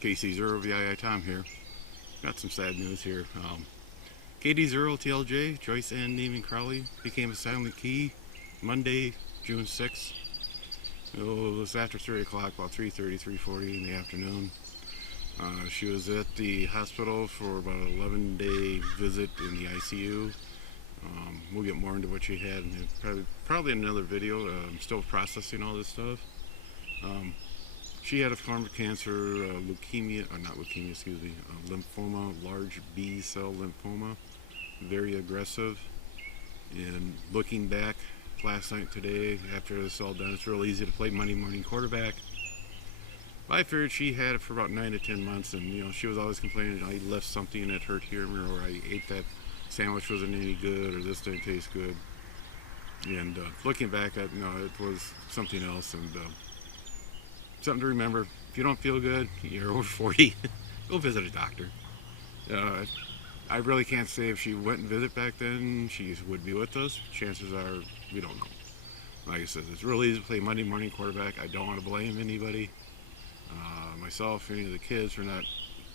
KC0VII Tom here. Got some sad news here. KD0TLJ Joyce and Neiman Crowley became a silent key Monday, June 6th. It was after 3 o'clock, about 3:30, 3:40 in the afternoon. She was at the hospital for about an 11-day visit in the ICU. We'll get more into what she had in probably another video. I'm still processing all this stuff. She had a form of cancer, lymphoma, large B cell lymphoma, very aggressive. And looking back last night, today, after this all done, it's real easy to play Monday morning quarterback. I figured she had it for about 9 to 10 months, and she was always complaining, I left something that hurt here, or I ate that sandwich wasn't any good, or this didn't taste good. And looking back, it was something else, and something to remember. If you don't feel good, you're over 40, go visit a doctor. I really can't say if she went and visited back then, she would be with us. Chances are, we don't know. Like I said, it's real easy to play Monday morning quarterback. I don't want to blame anybody, myself, any of the kids, for not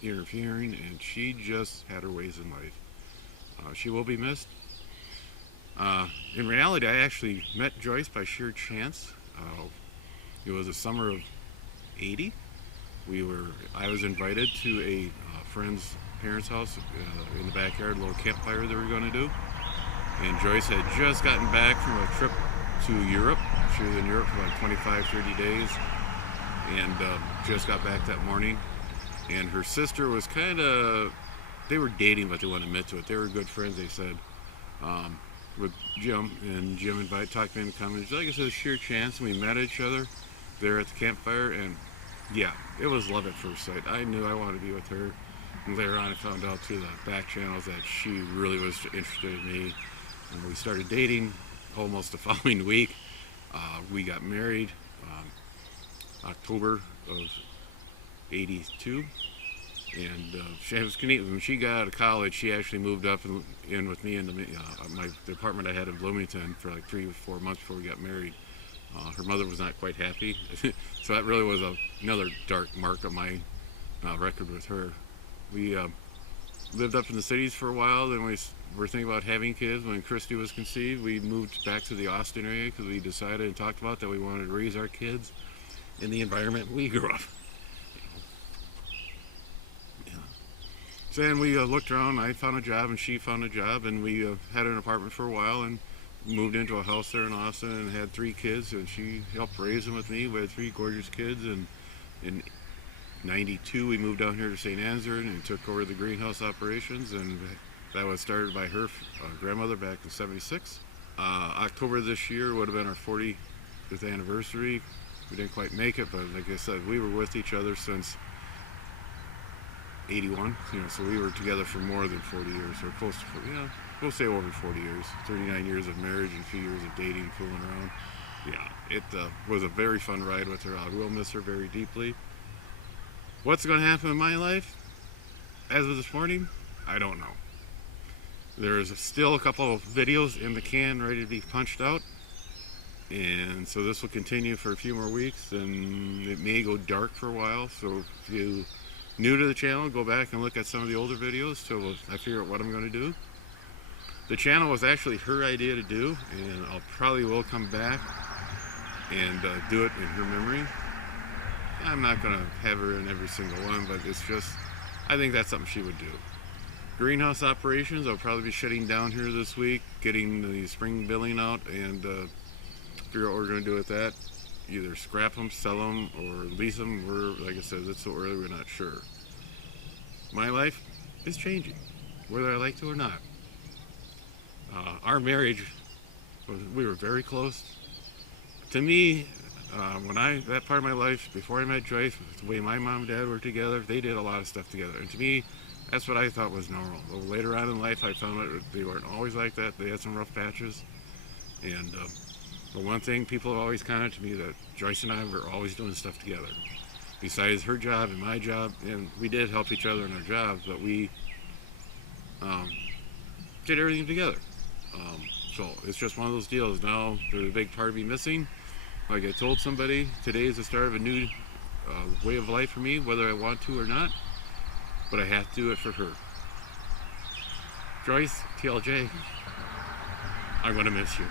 interfering, and she just had her ways in life. She will be missed. In reality, I actually met Joyce by sheer chance. It was the summer of '80. I was invited to a friend's parents' house in the backyard, a little campfire they were going to do. And Joyce had just gotten back from a trip to Europe. She was in Europe for like 25, 30 days, and just got back that morning. And her sister was they were dating, but they wouldn't admit to it. They were good friends, they said, with Jim. And Jim talked me into coming. Like I said, sheer chance, and we met each other there at the campfire, and yeah, it was love at first sight. I knew I wanted to be with her, and later on I found out through the back channels that she really was interested in me, and we started dating almost the following week. We got married October of '82, and when she got out of college, she actually moved up in with me in the apartment I had in Bloomington for like 3 or 4 months before we got married. Her mother was not quite happy, so that really was another dark mark of my record with her. We lived up in the cities for a while, then we were thinking about having kids. When Christy was conceived, we moved back to the Austin area because we decided and talked about that we wanted to raise our kids in the environment we grew up. So then we looked around. I found a job and she found a job, and we had an apartment for a while and moved into a house there in Austin and had 3 kids, and she helped raise them with me. We had 3 gorgeous kids, and in '92 we moved down here to St. Ansgar and took over the greenhouse operations, and that was started by her grandmother back in '76. October this year would have been our 40th anniversary. We didn't quite make it, but like I said, we were with each other since '81, so we were together for more than 40 years, or close to 40, we'll say over 40 years, 39 years of marriage and a few years of dating, fooling around. Yeah, it was a very fun ride with her. I will miss her very deeply. What's going to happen in my life as of this morning? I don't know. There's still a couple of videos in the can ready to be punched out, and so this will continue for a few more weeks, and it may go dark for a while. So if you new to the channel, go back and look at some of the older videos till I figure out what I'm going to do. The channel was actually her idea to do, and I'll probably will come back and do it in her memory. I'm not going to have her in every single one, but it's just, I think that's something she would do. Greenhouse operations, I'll probably be shutting down here this week, getting the spring billing out, and figure out what we're going to do with that. Either scrap them, sell them, or lease them. Like I said, it's so early, we're not sure. My life is changing, whether I like to or not. Our marriage, we were very close. To me, that part of my life, before I met Joyce, the way my mom and dad were together, they did a lot of stuff together. And to me, that's what I thought was normal. But later on in life, I found out they weren't always like that. They had some rough patches. And but one thing people have always commented to me, that Joyce and I were always doing stuff together. Besides her job and my job, and we did help each other in our jobs, but we did everything together. So it's just one of those deals. Now there's a big part of me missing. Like I told somebody, today is the start of a new a way of life for me, whether I want to or not, but I have to do it for her. Joyce, TLJ, I'm going to miss you.